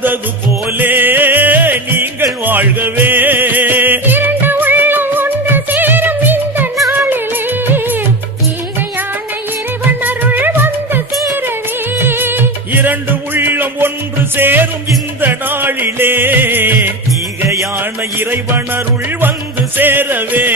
வாழ்ந்தது போலே நீங்கள் வாழ்கவே. இரண்டு உள்ளம் ஒன்று சேரும் இந்த நாளிலே ஈகையான இறைவன் அருள் வந்து சேரவே. இரண்டு உள்ளம் ஒன்று சேரும் இந்த நாளிலே ஈகையான இறைவன் அருள் வந்து சேரவே.